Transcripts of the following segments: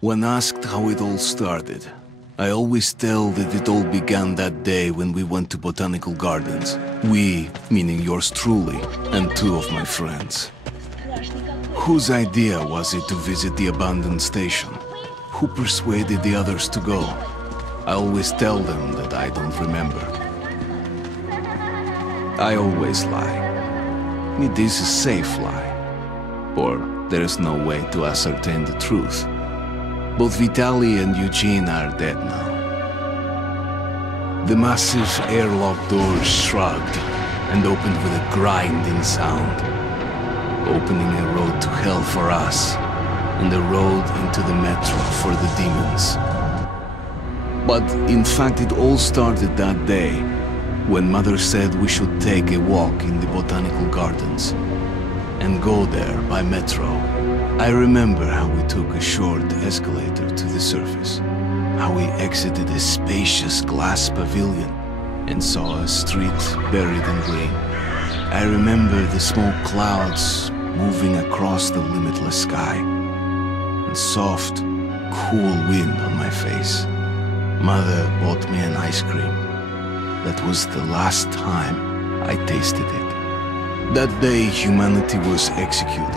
When asked how it all started, I always tell that it all began that day when we went to Botanical Gardens. We, meaning yours truly, and two of my friends. Whose idea was it to visit the abandoned station? Who persuaded the others to go? I always tell them that I don't remember. I always lie. It is a safe lie. Or there is no way to ascertain the truth. Both Vitaly and Eugene are dead now. The massive airlock doors shrugged and opened with a grinding sound, opening a road to hell for us and a road into the metro for the demons. But in fact it all started that day when Mother said we should take a walk in the Botanical Gardens and go there by metro. I remember how we took a short escalator to the surface, how we exited a spacious glass pavilion and saw a street buried in green. I remember the smoke clouds moving across the limitless sky and soft, cool wind on my face. Mother bought me an ice cream. That was the last time I tasted it. That day, humanity was executed.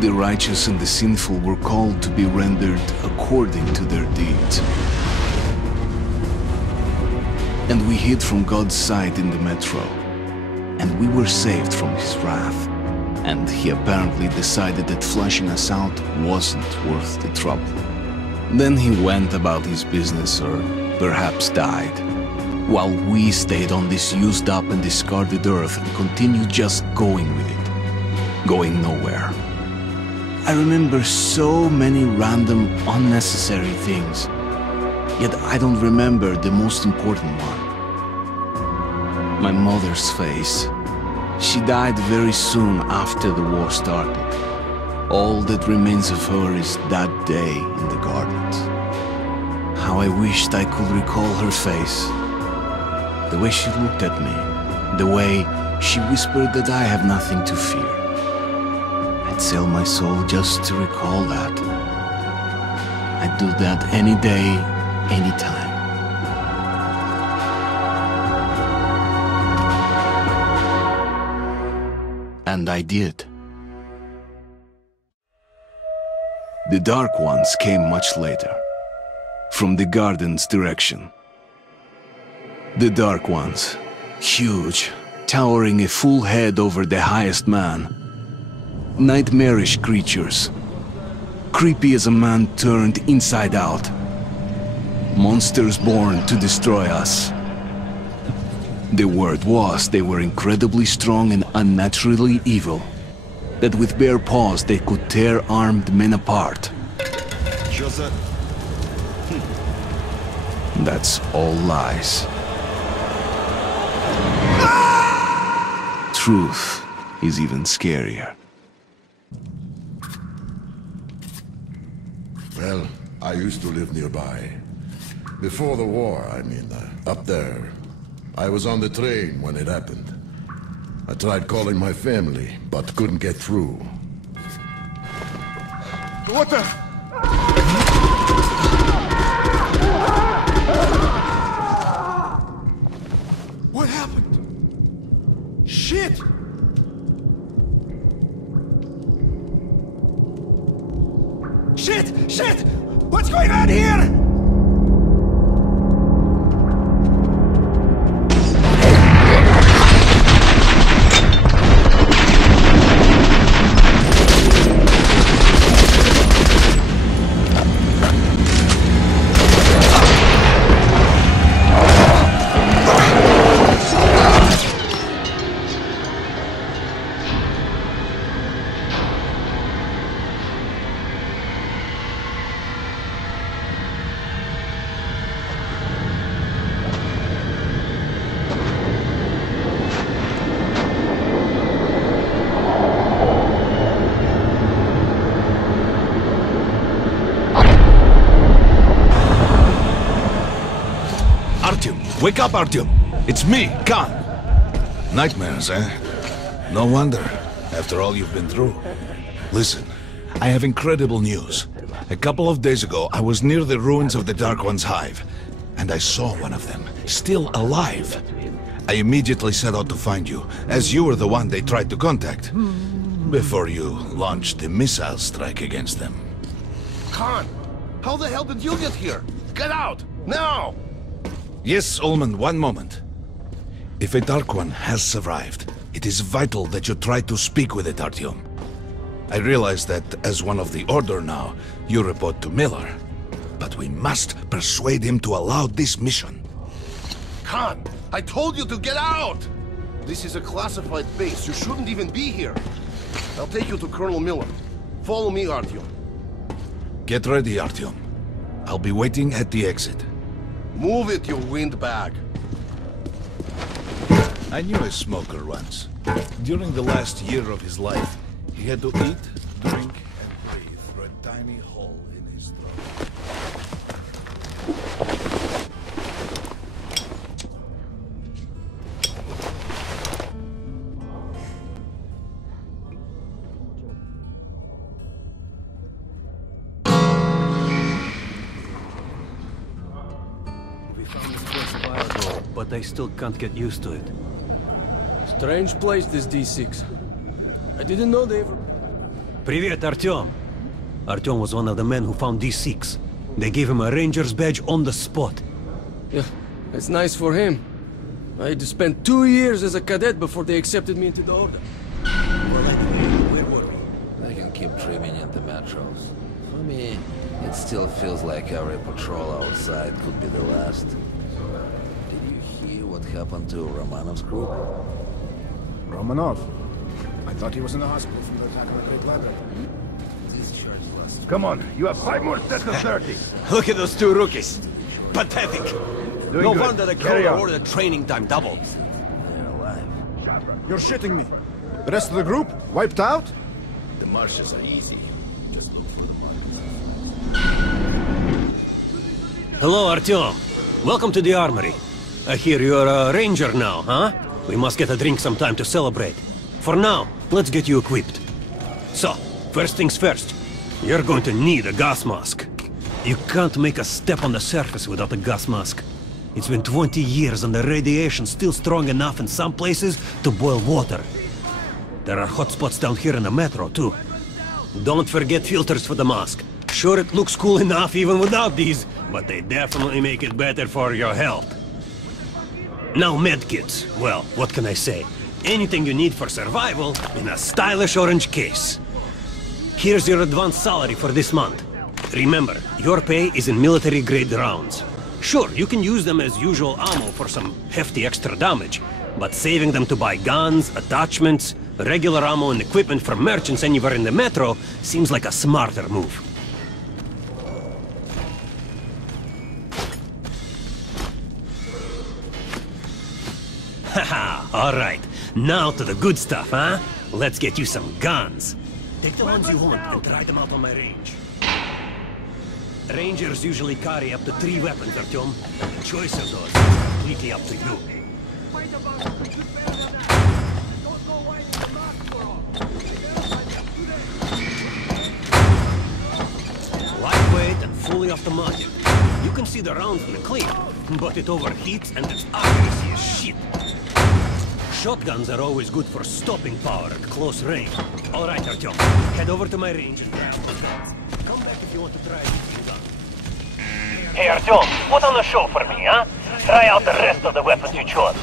The righteous and the sinful were called to be rendered according to their deeds. And we hid from God's sight in the metro. And we were saved from his wrath. And he apparently decided that flashing us out wasn't worth the trouble. Then he went about his business, or perhaps died, while we stayed on this used up and discarded earth and continued just going with it, going nowhere. I remember so many random, unnecessary things, yet I don't remember the most important one. My mother's face. She died very soon after the war started. All that remains of her is that day in the gardens. How I wished I could recall her face. The way she looked at me, the way she whispered that I have nothing to fear. I'd sell my soul just to recall that. I'd do that any day, any time. And I did. The Dark Ones came much later, from the garden's direction. The Dark Ones, huge, towering a full head over the highest man. Nightmarish creatures, creepy as a man turned inside out. Monsters born to destroy us. The word was they were incredibly strong and unnaturally evil, that with bare paws they could tear armed men apart. That's all lies. Truth is even scarier. Well, I used to live nearby. Before the war, I mean, up there. I was on the train when it happened. I tried calling my family, but couldn't get through. What the? What happened? Shit! Shit! Shit! What's going on here? Wake up, Artyom! It's me, Khan! Nightmares, eh? No wonder, after all you've been through. Listen, I have incredible news. A couple of days ago, I was near the ruins of the Dark One's hive, and I saw one of them, still alive. I immediately set out to find you, as you were the one they tried to contact, before you launched the missile strike against them. Khan, how the hell did you get here? Get out, now! Yes, Ullman, one moment. If a Dark One has survived, it is vital that you try to speak with it, Artyom. I realize that, as one of the Order now, you report to Miller. But we must persuade him to allow this mission. Khan, I told you to get out! This is a classified base. You shouldn't even be here. I'll take you to Colonel Miller. Follow me, Artyom. Get ready, Artyom. I'll be waiting at the exit. Move it, you windbag. I knew a smoker once. During the last year of his life, he had to eat, drink, and breathe through a tiny hole in his throat. We found this place a while ago, but I still can't get used to it. Strange place, this D6. I didn't know they ever... Привет, Artyom. Artyom was one of the men who found D6. They gave him a ranger's badge on the spot. Yeah, it's nice for him. I had to spend 2 years as a cadet before they accepted me into the Order. Well, anyway, where were we? They can keep dreaming at the metros. For me, it still feels like every patrol outside could be the last. Did you hear what happened to Romanov's group? Romanov? I thought he was in the hospital from the attack on the Great Ladder. Come on, you have 5 more sets of 30. Look at those two rookies. Pathetic. Doing No good. wonder the Carry Colonel on. ordered training time doubled. They're alive. You're shitting me. The rest of the group? Wiped out? The marshes are easy. Just look for the marks. Hello, Artyom. Welcome to the armory. I hear you're a ranger now, huh? We must get a drink sometime to celebrate. For now, let's get you equipped. So, first things first. You're going to need a gas mask. You can't make a step on the surface without a gas mask. It's been 20 years and the radiation's still strong enough in some places to boil water. There are hot spots down here in the metro, too. Don't forget filters for the mask. Sure, it looks cool enough even without these, but they definitely make it better for your health. Now medkits. Well, what can I say? Anything you need for survival in a stylish orange case. Here's your advance salary for this month. Remember, your pay is in military-grade rounds. Sure, you can use them as usual ammo for some hefty extra damage, but saving them to buy guns, attachments, regular ammo and equipment from merchants anywhere in the metro seems like a smarter move. Haha, alright. Now to the good stuff, huh? Let's get you some guns. Take the ones you want and try them out on my range. Rangers usually carry up to 3 weapons, Artyom. The choice of those is completely up to you. Lightweight and fully automatic. You can see the rounds in the clip, but it overheats and its accuracy is shit. Shotguns are always good for stopping power at close range. All right, Artyom, head over to my range and grab the guns. Come back if you want to try anything gun. Hey, Artyom, put on a show for me, huh? Try out the rest of the weapons you chose.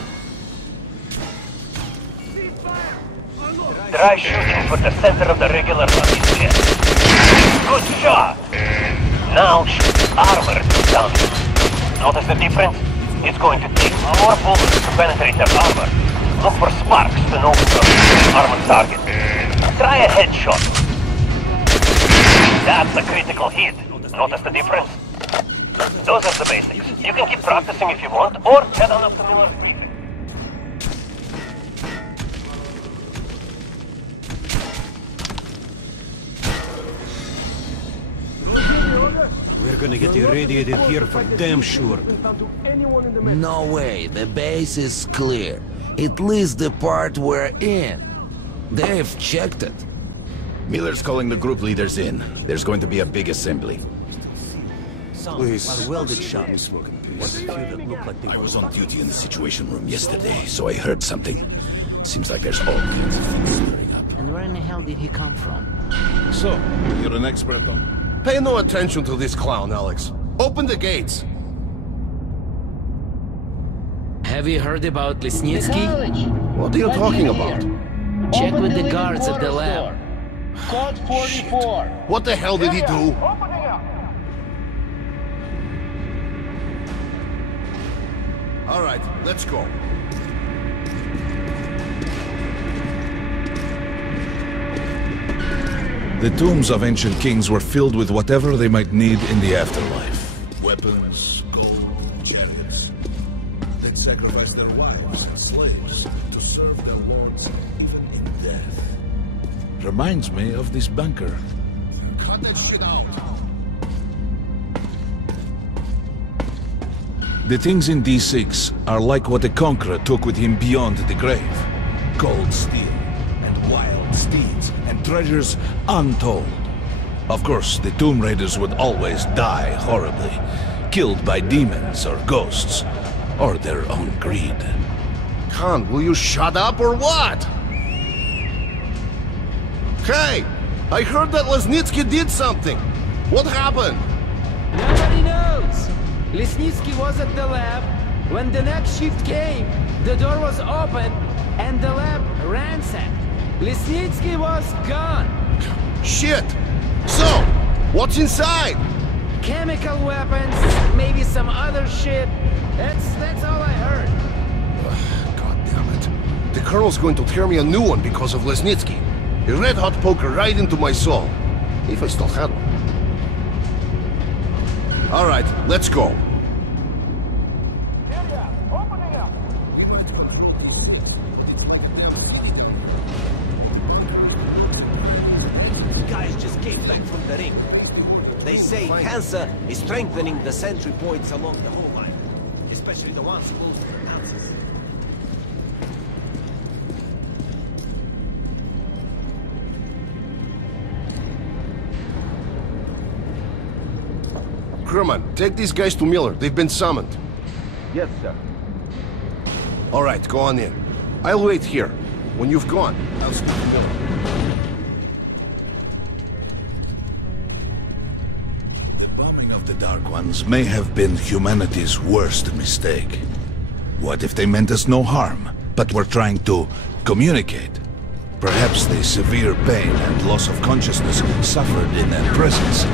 Try shooting for the center of the regular rocket chest. Good shot! Now shoot armor down. Notice the difference? It's going to take more bullets to penetrate their armor. Look for sparks to know the armored target. Try a headshot. That's a critical hit. Notice the difference? Those are the basics. You can keep practicing if you want, or head on up to Miller's briefing. We're gonna get irradiated here for damn sure. No way, the base is clear. At least the part we're in. They've checked it. Miller's calling the group leaders in. There's going to be a big assembly. Please. Are welded shots. What a few that look like they I was on duty in the Situation Room yesterday, so I heard something. Seems like there's all kinds of things stirring up. And where in the hell did he come from? So, you're an expert on... Pay no attention to this clown, Alex. Open the gates. Have you heard about Lesnitsky? What are you talking about? Check with the guards at the lab. Code 44. What the hell did he do? All right, let's go. The tombs of ancient kings were filled with whatever they might need in the afterlife. Weapons, gold, chariots. They'd sacrifice their wives and slaves to serve their lords even in death. Reminds me of this bunker. Cut that shit out. The things in D6 are like what the Conqueror took with him beyond the grave. Gold steel, and wild steeds, and treasures untold. Of course, the Tomb Raiders would always die horribly, killed by demons or ghosts, or their own greed. Khan, will you shut up or what? Hey, I heard that Lesnitsky did something. What happened? Nobody knows. Lesnitsky was at the lab. When the next shift came, the door was open and the lab ransacked. Lesnitsky was gone. Shit! So, what's inside? Chemical weapons, maybe some other shit. That's all I heard. God damn it. The Colonel's going to tear me a new one because of Lesnitsky. A red-hot poker right into my soul. If I still had one. All right, let's go. Guys just came back from the ring. They say Hansa is strengthening the sentry points along the whole line, especially the ones close to the Nazis. Crewman, take these guys to Miller. They've been summoned. Yes, sir. All right, go on in. I'll wait here. When you've gone, I'll speak to Miller. The bombing of the Dark Ones may have been humanity's worst mistake. What if they meant us no harm, but were trying to communicate? Perhaps the severe pain and loss of consciousness suffered in their presence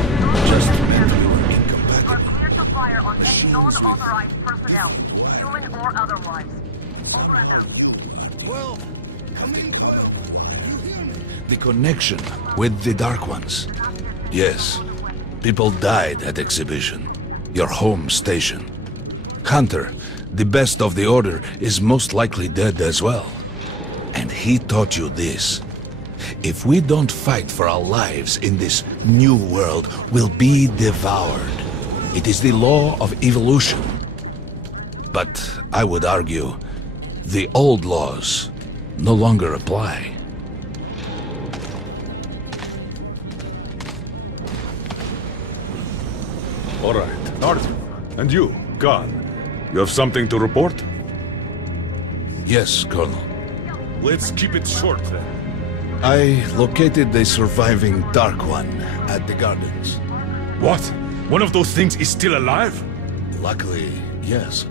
just meant we were incompatible. Clear to fire on any non-authorized personnel, human or otherwise. Over and out. 12! Come in, 12! You hear me? The connection with the Dark Ones. Yes, people died at Exhibition, your home station. Hunter, the best of the Order, is most likely dead as well. And he taught you this. If we don't fight for our lives in this new world, we'll be devoured. It is the law of evolution. But I would argue, the old laws no longer apply. All right, Arthur. And you, Khan. You have something to report? Yes, Colonel. Let's keep it short, then. I located the surviving Dark One at the Gardens. What? One of those things is still alive? Luckily, yes.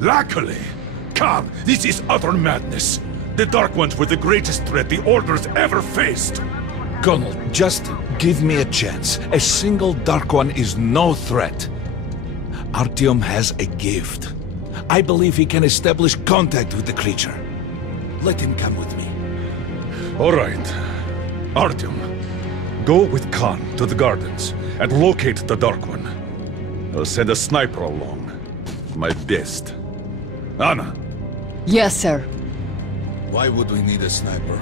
Luckily? Come, this is utter madness. The Dark Ones were the greatest threat the Order's ever faced. Colonel, just give me a chance. A single Dark One is no threat. Artyom has a gift. I believe he can establish contact with the creature. Let him come with me. All right. Artyom, go with Khan to the Gardens and locate the Dark One. I'll send a sniper along. My best. Anna. Yes, sir. Why would we need a sniper?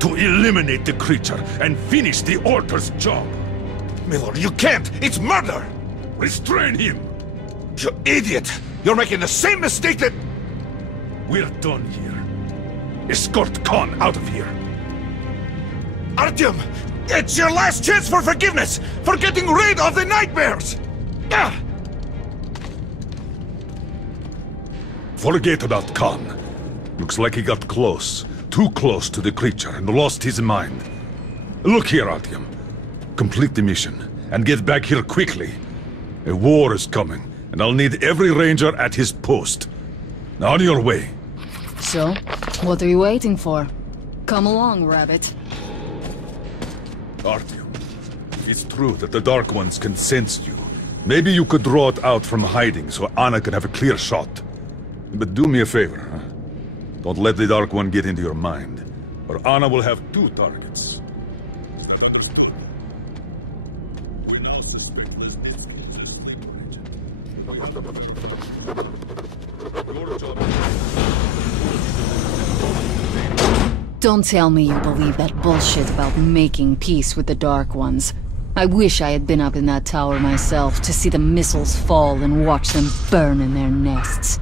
To eliminate the creature and finish the Order's job. Miller, you can't! It's murder! Restrain him! You idiot! You're making the same mistake that... We're done here. Escort Khan out of here. Artyom! It's your last chance for forgiveness! For getting rid of the nightmares! Forget about Khan. Looks like he got close. Too close to the creature and lost his mind. Look here, Artyom. Complete the mission and get back here quickly. A war is coming, and I'll need every ranger at his post. On your way. So, what are you waiting for? Come along, Rabbit. Artyom, if it's true that the Dark Ones can sense you, maybe you could draw it out from hiding so Anna can have a clear shot. But do me a favor, huh? Don't let the Dark One get into your mind, or Anna will have 2 targets. Don't tell me you believe that bullshit about making peace with the Dark Ones. I wish I had been up in that tower myself to see the missiles fall and watch them burn in their nests.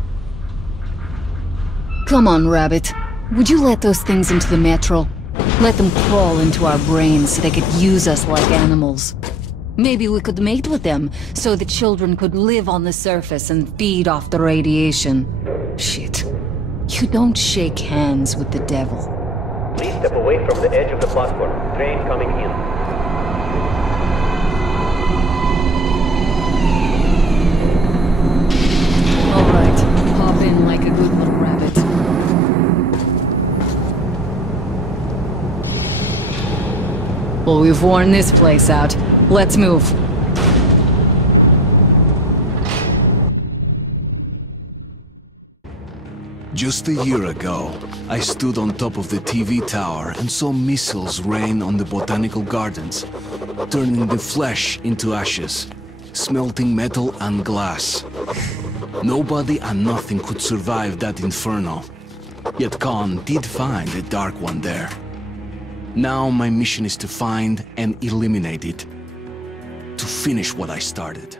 Come on, Rabbit. Would you let those things into the metro? Let them crawl into our brains so they could use us like animals. Maybe we could mate with them, so the children could live on the surface and feed off the radiation. Shit. You don't shake hands with the devil. Please step away from the edge of the platform. Train coming in. Alright, hop in like a good little rabbit. Well, we've worn this place out. Let's move. Just a year ago, I stood on top of the TV tower and saw missiles rain on the botanical gardens, turning the flesh into ashes, smelting metal and glass. Nobody and nothing could survive that inferno. Yet Khan did find a Dark One there. Now my mission is to find and eliminate it. To finish what I started.